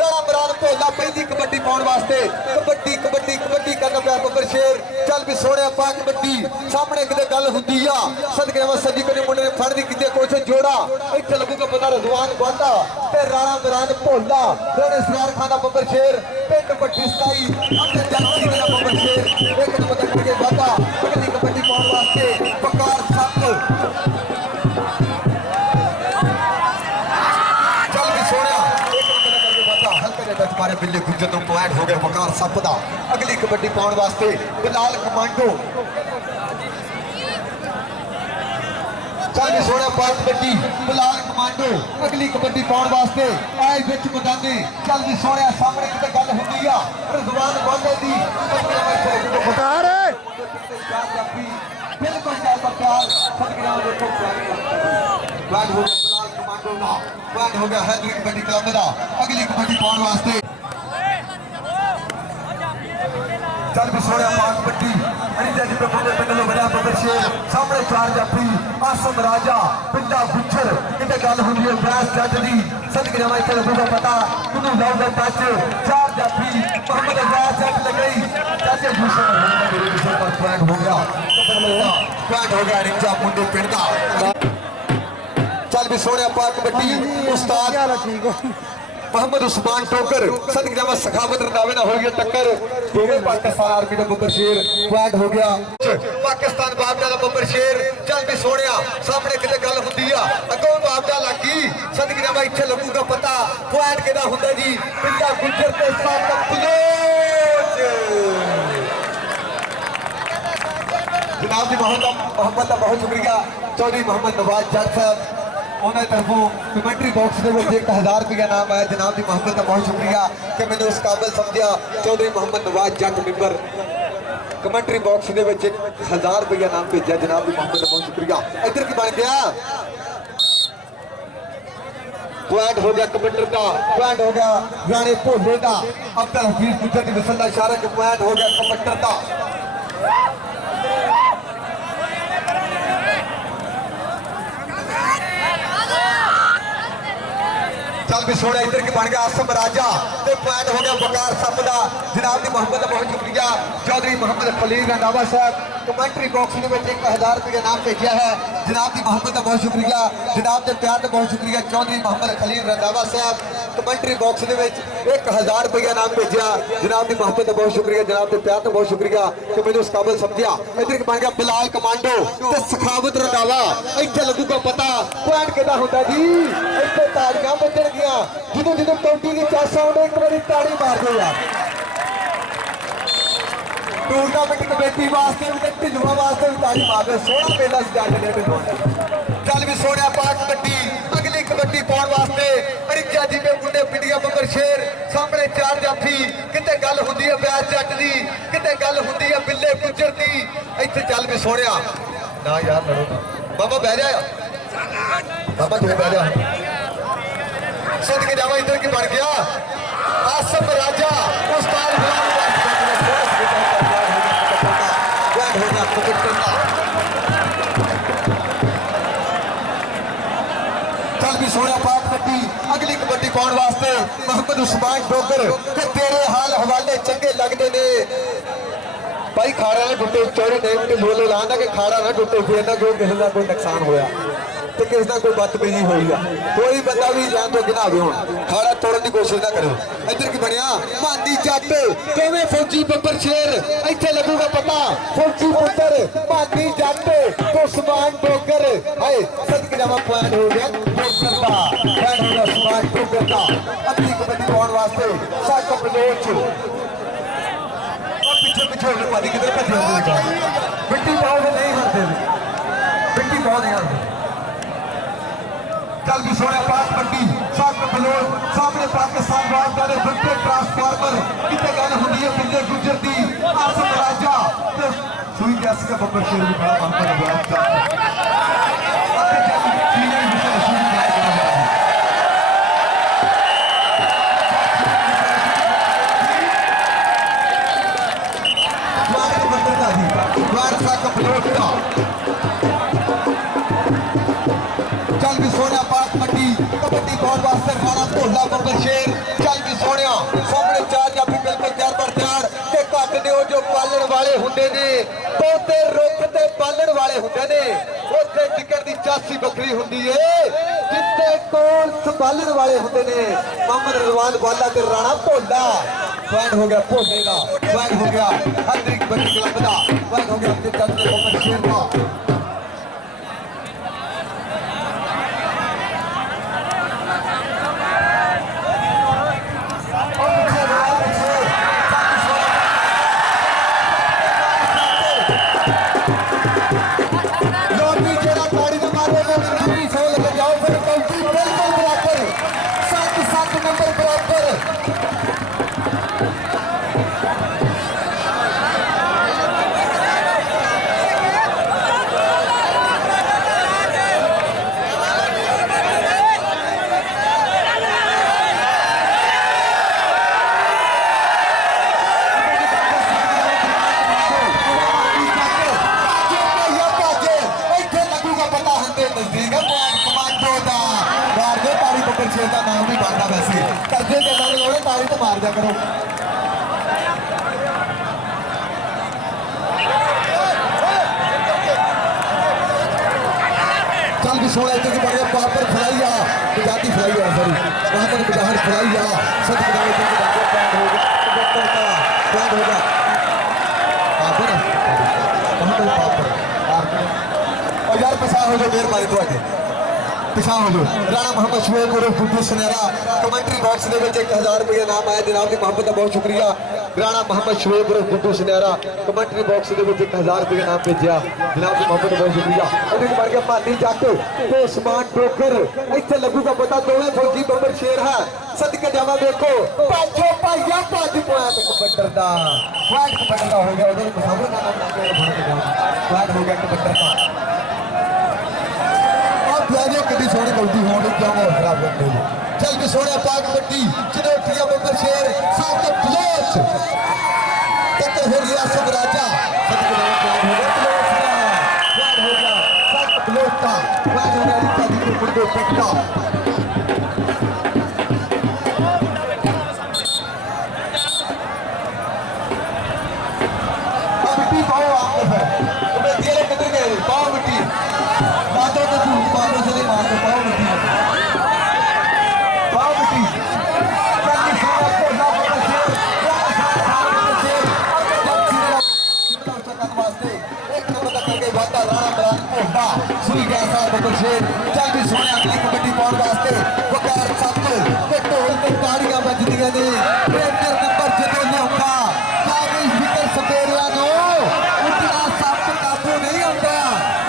राणा मरान भोला पैंदी कबड्डी पाने वास्ते कबड्डी कबड्डी कबड्डी करना पिया बब्बर शेर चल भी सोने पा कबड्डी सामने किते गल हुंदी आ सदके नवा सजी कने मुंडे ने फड़ दी किते कोच जोड़ा इत्थे लगूगा पता रजवान गोंदा ते राणा मरान भोला रोने सरार खाना बब्बर शेर पिंड पट्टी 27 अपने जाती का बब्बर शेर एक नंबर करके वादा अगली कबड्डी पाने वास्ते बकार सप हमारे बिल्ले गुजर पॉइंट हो गए वकार सप का अगली कबड्डी पाने वास्ते बिलाल कमांडो चल सोने पास कबड्डी बिलाल कमांडो अगली कबड्डी पाने वास्ते आए बिच मैदाने चल भी सोने सामने किते गल हुंदी आ रजवान गोंडे दी वकार बिल्कुल चार प्यार सदगिराम देखो बैट हो गया बिलाल कमांडो ना बैट हो गया हैदरी कबड्डी क्लब दा अगली कबड्डी पाने वास्ते चल भी सोने पाक कबड्डी अनिता जी प्रभु ने पिंड बड़ा बब्बर शेर सामने चार जाफी आसम राजा पिंडा गुच्छर किते गल हुंदी है ब्रास जज दी सदगिराम इत्थे लगूगा पता कुनु लाउडा टच चार जाफी मोहम्मद अब्बास जट लगई चाचे भूषण मेरे विषय पर पॉइंट हो गया पॉइंट हो गया रिंजा मुंडे पिंड दा चल भी सोने पाक कबड्डी उस्ताद ठीक हो मोहम्मद उस्मान टोकर सदगिराम सखावत रंधावे ना हो गया टक्कर दोवे पाकिस्तान आर्मी का बब्बर शेर पॉइंट हो गया पाकिस्तान बाबड़ा का बब्बर शेर चल भी सोनिया सामने किते गल हुंदी आ अगों बाबड़ा लगी सदगिराम इत्थे लगूगा पता पॉइंट किदा हुंदा जी पिंडा गुजर ते साथ का क्लोज जनाब जी मोहम्मद का बहुत शुक्रिया चौधरी मोहम्मद नवाज जट साहब उन्होंने तरफों कमेंट्री बॉक्स में 1000 रुपया नाम आया जनाब जी मोहम्मद का बहुत शुक्रिया कि मैंने उस काबिल समझा चौधरी मोहम्मद नवाज जट मैंबर कमेंट्री बॉक्स में 1000 रुपया नाम भेजा जनाब जी मोहम्मद का बहुत शुक्रिया इधर की बन गया पॉइंट हो गया कमेंटर का पॉइंट हो गया राणे भोले का अब्दुल हफीज गुजर की विसल का इशारा के पॉइंट हो गया कमेंटर का चल भी सोने इधर की बन गया आसम राजा ते पॉइंट हो गया बकार सप का जनाब जी मोहम्मद का बहुत शुक्रिया चौधरी मोहम्मद खलील रंधावा साहब कमेंट्री बॉक्स में 1000 रुपया नाम भेजा है जनाब जी मोहम्मद का बहुत शुक्रिया जनाब के प्यार का बहुत शुक्रिया चौधरी मोहम्मद खलील रंधावा साहब कमेंट्री बॉक्स में 1000 रुपया नाम भेजा जनाब जी मोहम्मद का बहुत शुक्रिया जनाब के प्यार का बहुत शुक्रिया कि मैंने उस काबिल समझा इधर की बन गया बिलाल कमांडो ते सखावत रंधावा इत्थे लगूगा पता पॉइंट किदा हुंदा जी इत्थे ताड़ियां बजण गियां जिदों जिदों टोटी की चस आउंदे एक बारी ताड़ी मार दो यार टूर्नामेंट कमेटी वास्ते भी ढिलवा वास्ते भी ताड़ी मार दो सोहना मेला चल भी सोने पाक कबड्डी अगली कबड्डी पाने वास्ते अरिजा जी के मुंडे पिंडिया बब्बर शेर सामने चार जाफी किते गल हुंदी है ब्यास जट दी किते गल हुंदी है बिल्ले गुजर दी इत्थे चल भी सोनिया ना यार लड़ो बाबा बह जा बाबा तू बह जा सदके जावा इधर की बन गया आसम राजा उस्ताद चल भी सोने पाक कबड्डी अगली कबड्डी पाने वास्ते मोहम्मद उस्मान डोगर के तेरे हाल हवाले चंगे लगते ने भाई खाड़ा ना टुटे चौड़े ने लोले लाना कि खाड़ा ना टुटे फिर ना कोई किसी का कोई नुकसान होया तो किसी का कोई बदतमीजी हुई है कोई बंदा भी जान तो गिनावे हुण खाड़ा तोड़ने की कोशिश ना करो इधर की बनया मांदी जट दोवें फौजी बब्बर शेर इत्थे लगूगा पता फौजी पुत्र मांदी जट तो उस्मान डोगर हाय सदके जावा पॉइंट हो गया डोगर का पॉइंट हो गया उस्मान डोगर का अगली कबड्डी पाने वास्ते साक बलोच और पीछे पीछे पादी किधर भजे होंगे मिट्टी पाओ नहीं हरते मिट्टी पाओ नहीं हरते चल भी सोने पाक कबड्डी साक बलोच सामने पाकिस्तान बाबा ने फिर ट्रांसफार्मर किते गल हुंदी है बिल्ले गुजर दी आसम राजा ते सुई गैस का बब्बर शेर भी बड़ा काम कर रहा चल भी सोना पाक कबड्डी कबड्डी पाने वास्ते राणा भोला बड़ा बब्बर शेर चल भी सोने सामने चार जाफी बिल्कुल तैयार पर तैयार ते घट ने जो पालन वाले होंगे ने बहुते रुख ते पालन वाले होंगे ने उत्थे टिकट की चासी बकरी होंगी है जिथे कोल संभालन वाले होंगे ने मोहम्मद रिजवान वाला ते राणा भोला पॉइंट हो गया भोले का पॉइंट हो गया हरदीप बड़ी क्लब का पॉइंट हो गया अपने जज बब्बर शेर का का नाम भी बनता वैसे करते तारी तो मार दिया करो चल भी सोना इतने की बढ़ गया पापर फलाई जाती फलाई सॉरी वहां पर मुजाहिर फलाई सब हो गया और यार पछा हो जो मेहरबानी थोड़े पिछा हो जो राणा मोहम्मद शुएब उर्फ गुड्डू सुनहरा कमेंट्री बॉक्स के 1000 रुपये नाम आया जनाब की मोहब्बत का बहुत शुक्रिया राणा मोहम्मद शुएब उर्फ गुड्डू सुनहरा कमेंट्री बॉक्स के 1000 रुपये नाम भेजा जनाब की मोहब्बत का बहुत शुक्रिया उन्हें बढ़ गया मानी जट तो उस्मान टोकर इतने लगूगा पता दोवें फौजी बब्बर शेर है सदके जावा देखो पाछो पाइया पाछ पॉइंट कबड्डर दा पॉइंट कबड्डर का हो गया उधर मुसाफिर का नाम पॉइंट हो गया कबड्डर का कभी सोने गलती होने क्या खराब करते हैं चल के सोने पाक बट्टी चिनौटिया बब्बर शेर साथ प्लेस टक्कर हो गया सब राजा बब्बर शेर चल भी सोने अगली कबड्डी पाने वास्ते बगैर सप ते ढोल ते ताड़ियां बजदियां ने प्रेमर नंबर जदों लिआउंदा काबिल फिकर सपेरिया नो उठना सप काबू नहीं आउंदा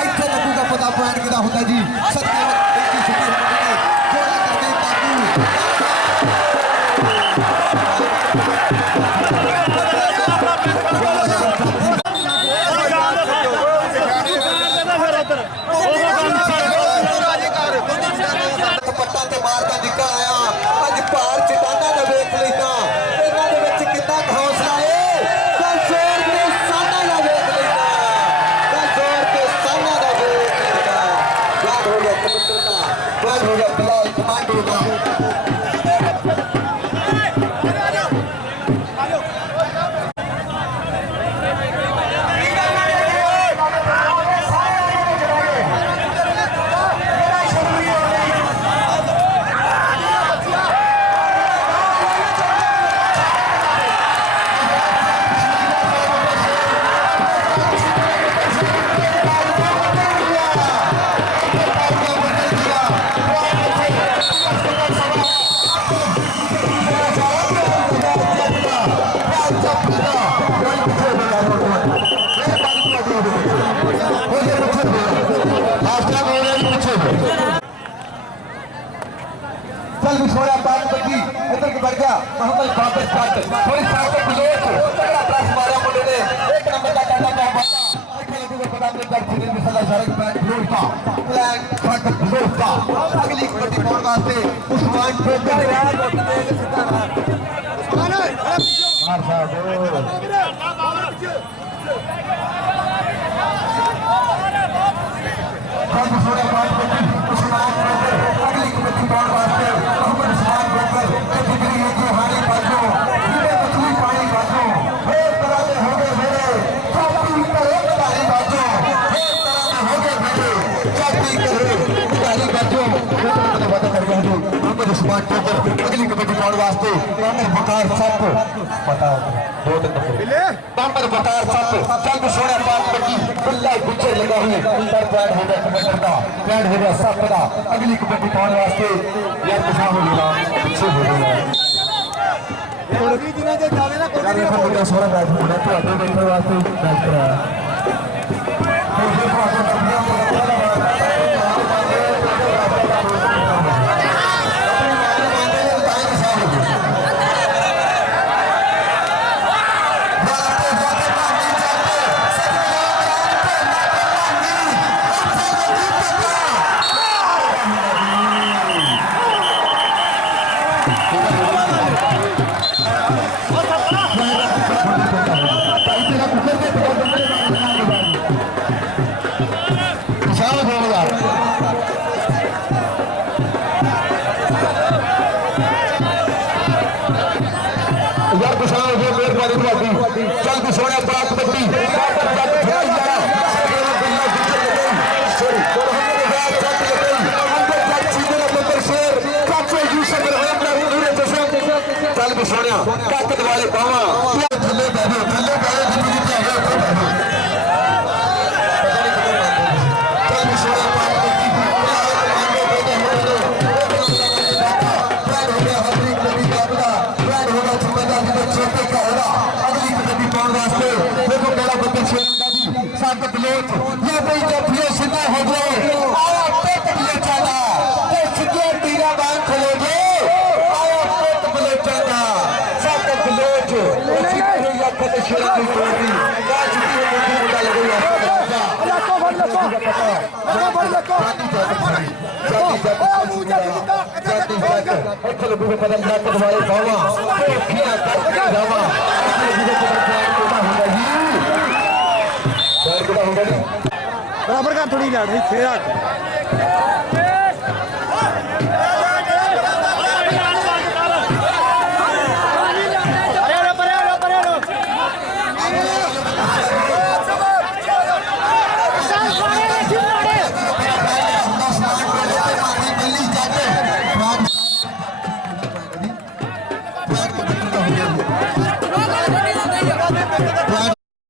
इत्थे लगूगा पता पॉइंट किदा हुंदा जी सत्ते इक्की छुट्टी होंदी जोड़ा करके काबू मारता निकल आया अज भार चटाना ने वेख लेना इन्हां दे विच कितना हौसला है जोर के साना दा वेख लेना जोर के साना दा वेख लेना याद हो गया कबड्डी का याद हो गया बिलाल कमांडो का चल भी छोड़ा पानी बची इधर के बढ़ गया मोहम्मद बाबर स्टार्ट थोड़ी साथ बिलोच तगड़ा प्रेस मारा मुंडे ने एक नंबर का डाटा का बता इधर लगूगा पता नहीं कर फिर मिसाल सड़क पैंट बिलोच का फ्लैग फट बिलोच का अगली कबड्डी पाने वास्ते उस्मान ठोकर यार उस्मान मार साहब छोड़ा पानी बची उस्मान अगली कबड्डी पाने वास्ते मोहम्मद उस्मान ठोकर अगली कबड्डी पाने वास्ते बाबर बकार सप पता दो तीन बाबर बकार सप चल भी सोने पास कबड्डी बिल्ला गुच्छे लगा हुए अंदर पैड हो गया कबड्डी का पैड हो गया सप का अगली कबड्डी पाने वास्ते यार पिछा हो गया पीछे हो गया थोड़ी दिनों से जावे ना कोई नहीं हो सोना बैठ होना तो आगे बैठने वास्ते बैठ रहा है चल भी सोने बात कबड्डी चल भी सोने ताकत वाले पावा थले बैठो थले बैठो चल भी सोने ये भाई जब ये सीधा हो जाए आया पेट बलेचाना तो सीधे तीरा बांध खोलोगे आया पेट बलेचाना सब बलेच सीधे या कद शेर की टोपी काज की टोपी उड़ा लगे अल्लाह को भर लो जाती अकल बुके पदम ताकत वाले बावा किया करके जावा बराबर का थोड़ी लड़ रही थे